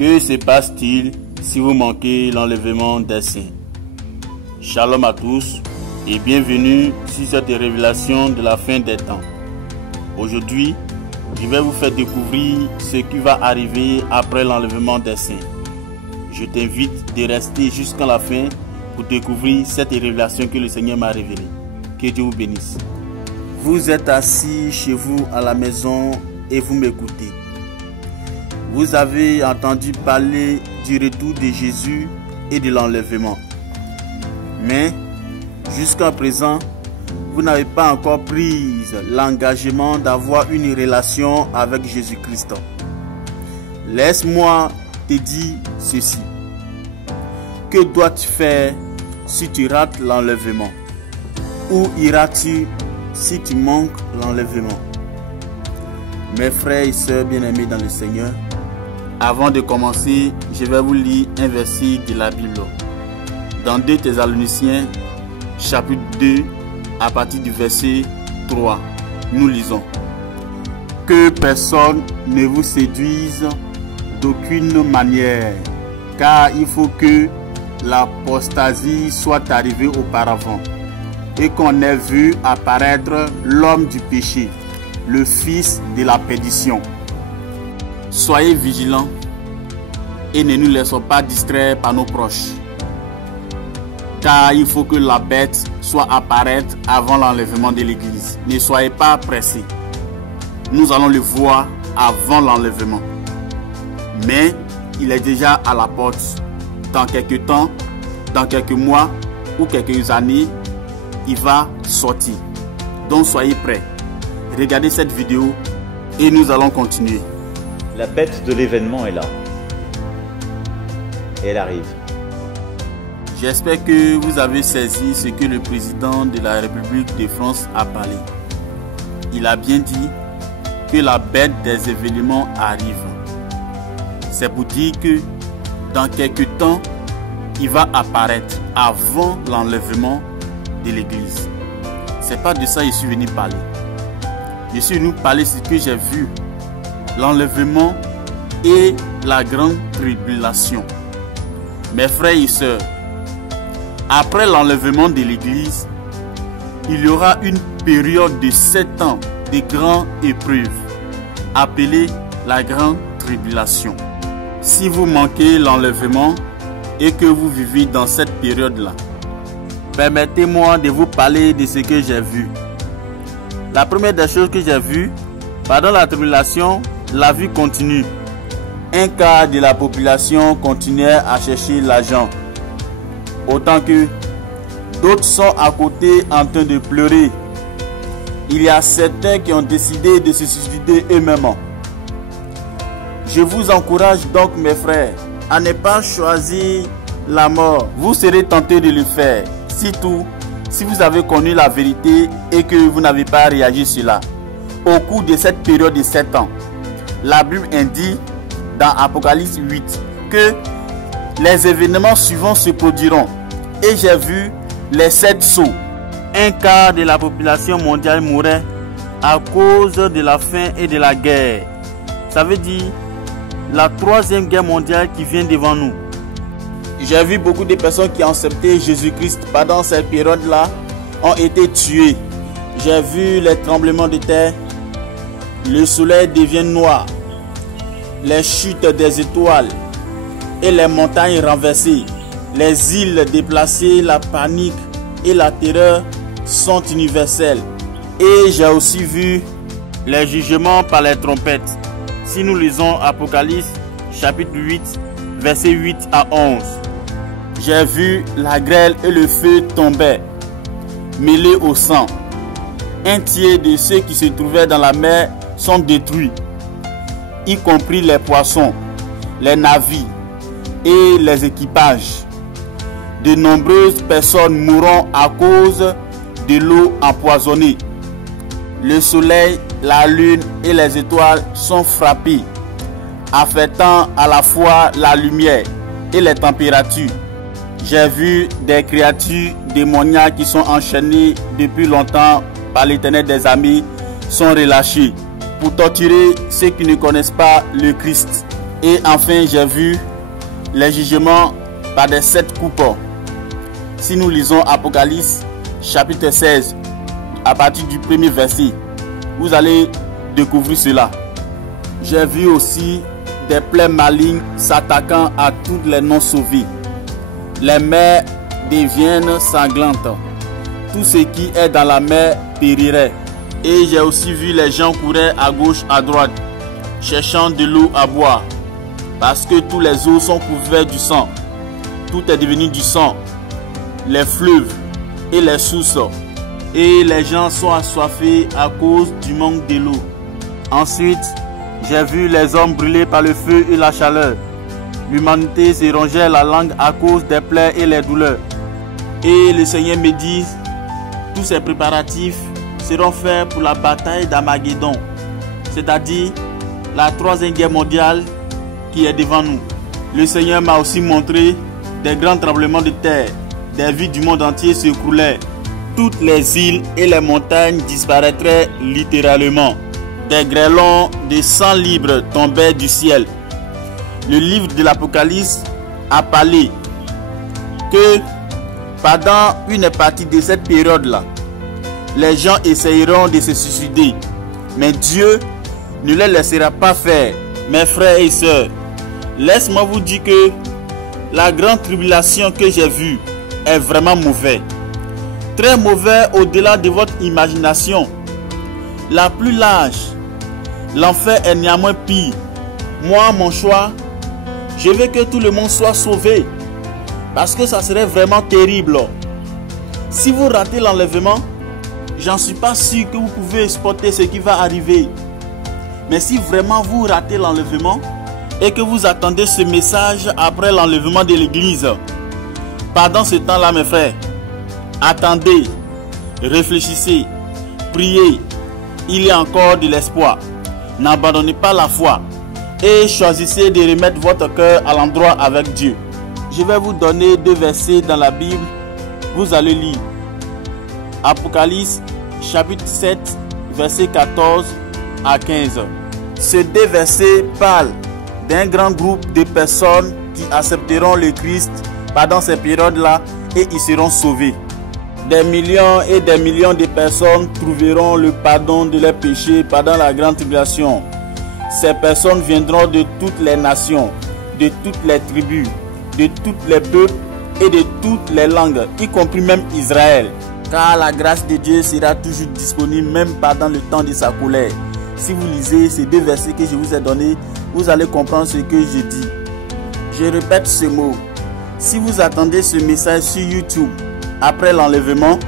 Que se passe-t-il si vous manquez l'enlèvement des saints? Shalom à tous et bienvenue sur cette révélation de la fin des temps. Aujourd'hui, je vais vous faire découvrir ce qui va arriver après l'enlèvement des saints. Je t'invite de rester jusqu'à la fin pour découvrir cette révélation que le Seigneur m'a révélée. Que Dieu vous bénisse. Vous êtes assis chez vous à la maison et vous m'écoutez. Vous avez entendu parler du retour de Jésus et de l'enlèvement. Mais jusqu'à présent, vous n'avez pas encore pris l'engagement d'avoir une relation avec Jésus-Christ. Laisse-moi te dire ceci. Que dois-tu faire si tu rates l'enlèvement? Où iras-tu si tu manques l'enlèvement? Mes frères et sœurs bien-aimés dans le Seigneur, avant de commencer, je vais vous lire un verset de la Bible. Dans 2 Thessaloniciens, chapitre 2, à partir du verset 3, nous lisons: Que personne ne vous séduise d'aucune manière, car il faut que l'apostasie soit arrivée auparavant, et qu'on ait vu apparaître l'homme du péché, le fils de la perdition. Soyez vigilants et ne nous laissons pas distraire par nos proches, car il faut que la bête soit apparaître avant l'enlèvement de l'église. Ne soyez pas pressés. Nous allons le voir avant l'enlèvement. Mais il est déjà à la porte. Dans quelques temps, dans quelques mois ou quelques années, il va sortir. Donc soyez prêts. Regardez cette vidéo et nous allons continuer. La bête de l'événement est là. Et elle arrive. J'espère que vous avez saisi ce que le président de la République de France a parlé. Il a bien dit que la bête des événements arrive. C'est pour dire que dans quelques temps, il va apparaître avant l'enlèvement de l'église. C'est pas de ça que je suis venu parler. Je suis venu parler de ce que j'ai vu. L'enlèvement et la grande tribulation. Mes frères et sœurs, après l'enlèvement de l'église, il y aura une période de 7 ans de grandes épreuves, appelée la grande tribulation. Si vous manquez l'enlèvement et que vous vivez dans cette période-là, permettez-moi de vous parler de ce que j'ai vu. La première des choses que j'ai vues, pendant la tribulation, la vie continue. Un quart de la population continuait à chercher l'argent, autant que d'autres sont à côté en train de pleurer. Il y a certains qui ont décidé de se suicider eux-mêmes. Je vous encourage donc, mes frères, à ne pas choisir la mort. Vous serez tentés de le faire, surtout si vous avez connu la vérité et que vous n'avez pas réagi sur cela. Au cours de cette période de 7 ans, la Bible indique dans Apocalypse 8 que les événements suivants se produiront. Et j'ai vu les 7 sceaux. Un quart de la population mondiale mourrait à cause de la faim et de la guerre. Ça veut dire la 3e guerre mondiale qui vient devant nous. J'ai vu beaucoup de personnes qui ont accepté Jésus-Christ pendant cette période-là ont été tuées. J'ai vu les tremblements de terre. Le soleil devient noir, les chutes des étoiles et les montagnes renversées, les îles déplacées, la panique et la terreur sont universelles. Et j'ai aussi vu les jugements par les trompettes. Si nous lisons Apocalypse chapitre 8, versets 8 à 11. J'ai vu la grêle et le feu tomber, mêlés au sang. Un tiers de ceux qui se trouvaient dans la mer sont détruits, y compris les poissons, les navires et les équipages. De nombreuses personnes mourront à cause de l'eau empoisonnée. Le soleil, la lune et les étoiles sont frappés, affectant à la fois la lumière et les températures. J'ai vu des créatures démoniaques qui sont enchaînées depuis longtemps par l'Éternel des armées sont relâchées pour torturer ceux qui ne connaissent pas le Christ. Et enfin, j'ai vu les jugements par des 7 coupes. Si nous lisons Apocalypse chapitre 16, à partir du premier verset, vous allez découvrir cela. J'ai vu aussi des plaies malignes s'attaquant à tous les non-sauvés. Les mers deviennent sanglantes. Tout ce qui est dans la mer périrait. Et j'ai aussi vu les gens courir à gauche, à droite, cherchant de l'eau à boire. Parce que tous les eaux sont couverts du sang. Tout est devenu du sang. Les fleuves et les sources. Et les gens sont assoiffés à cause du manque de l'eau. Ensuite, j'ai vu les hommes brûlés par le feu et la chaleur. L'humanité se rongeait la langue à cause des plaies et les douleurs. Et le Seigneur me dit, tous ces préparatifs seront faits pour la bataille d'Armageddon, c'est-à-dire la 3e guerre mondiale qui est devant nous. Le Seigneur m'a aussi montré des grands tremblements de terre. Des villes du monde entier s'écroulaient. Toutes les îles et les montagnes disparaîtraient littéralement. Des grêlons de sang libre tombaient du ciel. Le livre de l'Apocalypse a parlé que pendant une partie de cette période-là, les gens essayeront de se suicider. Mais Dieu ne les laissera pas faire. Mes frères et sœurs, laisse-moi vous dire que la grande tribulation que j'ai vue est vraiment mauvaise. Très mauvais au-delà de votre imagination. La plus large. L'enfer est néanmoins pire. Moi, mon choix, je veux que tout le monde soit sauvé. Parce que ça serait vraiment terrible. Si vous ratez l'enlèvement, j'en suis pas sûr que vous pouvez supporter ce qui va arriver. Mais si vraiment vous ratez l'enlèvement et que vous attendez ce message après l'enlèvement de l'église, pendant ce temps-là, mes frères, attendez, réfléchissez, priez. Il y a encore de l'espoir. N'abandonnez pas la foi et choisissez de remettre votre cœur à l'endroit avec Dieu. Je vais vous donner 2 versets dans la Bible. Vous allez lire Apocalypse chapitre 7, verset 14 à 15. Ces 2 versets parlent d'un grand groupe de personnes qui accepteront le Christ pendant ces périodes-là et ils seront sauvés. Des millions et des millions de personnes trouveront le pardon de leurs péchés pendant la grande tribulation. Ces personnes viendront de toutes les nations, de toutes les tribus, de tous les peuples et de toutes les langues, y compris même Israël. Car la grâce de Dieu sera toujours disponible même pendant le temps de sa colère. Si vous lisez ces 2 versets que je vous ai donnés, vous allez comprendre ce que je dis. Je répète ce mot. Si vous attendez ce message sur YouTube après l'enlèvement,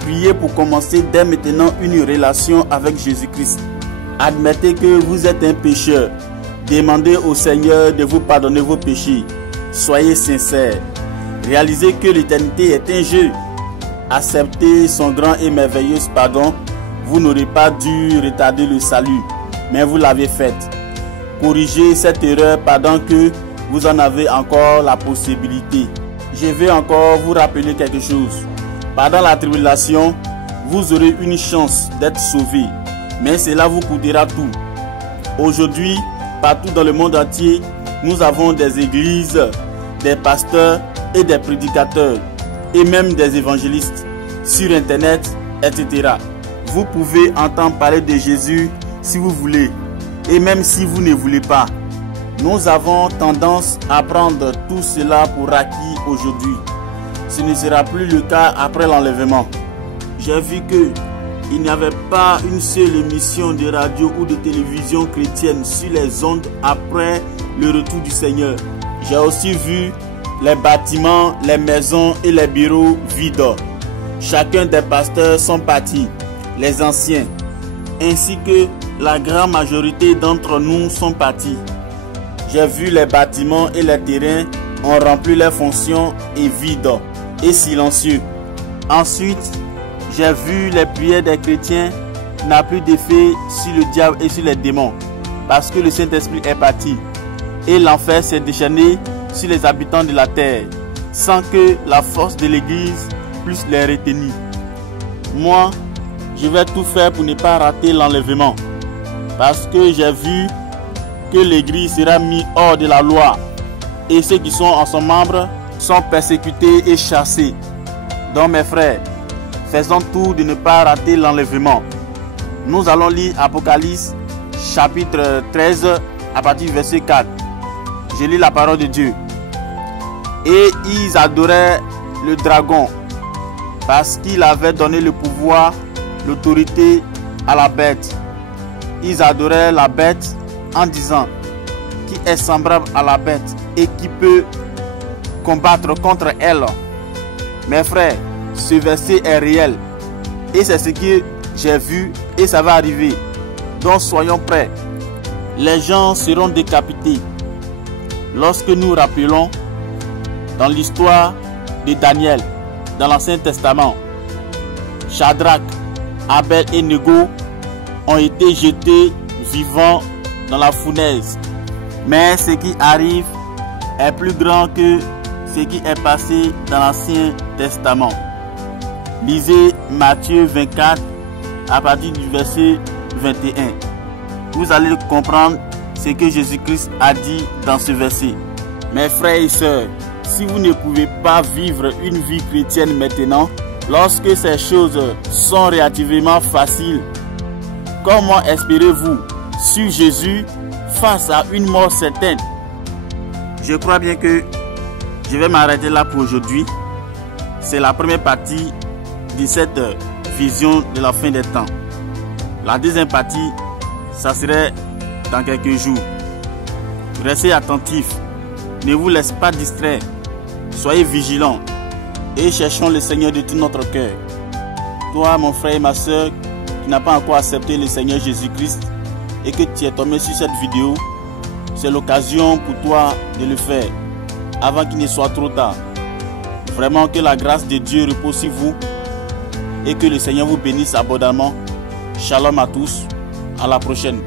priez pour commencer dès maintenant une relation avec Jésus-Christ. Admettez que vous êtes un pécheur. Demandez au Seigneur de vous pardonner vos péchés. Soyez sincères. Réalisez que l'éternité est un jeu. Acceptez son grand et merveilleux pardon. Vous n'aurez pas dû retarder le salut, mais vous l'avez fait. Corrigez cette erreur pendant que vous en avez encore la possibilité. Je vais encore vous rappeler quelque chose. Pendant la tribulation, vous aurez une chance d'être sauvé, mais cela vous coûtera tout. Aujourd'hui, partout dans le monde entier, nous avons des églises, des pasteurs et des prédicateurs, et même des évangélistes, sur internet, etc. Vous pouvez entendre parler de Jésus si vous voulez, et même si vous ne voulez pas. Nous avons tendance à prendre tout cela pour acquis aujourd'hui. Ce ne sera plus le cas après l'enlèvement. J'ai vu qu'il n'y avait pas une seule émission de radio ou de télévision chrétienne sur les ondes après le retour du Seigneur. J'ai aussi vu les bâtiments, les maisons et les bureaux vides. Chacun des pasteurs sont partis, les anciens, ainsi que la grande majorité d'entre nous sont partis. J'ai vu les bâtiments et les terrains ont rempli leurs fonctions et vides et silencieux. Ensuite, j'ai vu les prières des chrétiens n'a plus d'effet sur le diable et sur les démons parce que le Saint-Esprit est parti et l'enfer s'est déchaîné sur les habitants de la terre sans que la force de l'église puisse les retenir. Moi, je vais tout faire pour ne pas rater l'enlèvement parce que j'ai vu que l'Église sera mise hors de la loi et ceux qui sont en son membre sont persécutés et chassés. Donc mes frères, faisons tout de ne pas rater l'enlèvement. Nous allons lire Apocalypse chapitre 13 à partir du verset 4. Je lis la parole de Dieu. Et ils adoraient le dragon parce qu'il avait donné le pouvoir, l'autorité à la bête. Ils adoraient la bête en disant: qui est semblable à la bête et qui peut combattre contre elle. Mes frères, ce verset est réel et c'est ce que j'ai vu et ça va arriver. Donc soyons prêts. Les gens seront décapités. Lorsque nous rappelons dans l'histoire de Daniel dans l'Ancien Testament, Shadrach, Abel et Nego ont été jetés vivants dans la fournaise. Mais ce qui arrive est plus grand que ce qui est passé dans l'Ancien Testament. Lisez Matthieu 24 à partir du verset 21. Vous allez comprendre ce que Jésus-Christ a dit dans ce verset. Mes frères et sœurs, si vous ne pouvez pas vivre une vie chrétienne maintenant, lorsque ces choses sont relativement faciles, comment espérez-vous suivre Jésus face à une mort certaine? Je crois bien que je vais m'arrêter là pour aujourd'hui. C'est la première partie de cette vision de la fin des temps. La deuxième partie, ça serait dans quelques jours. Restez attentifs. Ne vous laissez pas distraire. Soyez vigilants et cherchons le Seigneur de tout notre cœur. Toi, mon frère et ma soeur, qui n'a pas encore accepté le Seigneur Jésus-Christ et que tu es tombé sur cette vidéo, c'est l'occasion pour toi de le faire avant qu'il ne soit trop tard. Vraiment que la grâce de Dieu repose sur vous et que le Seigneur vous bénisse abondamment. Shalom à tous. À la prochaine.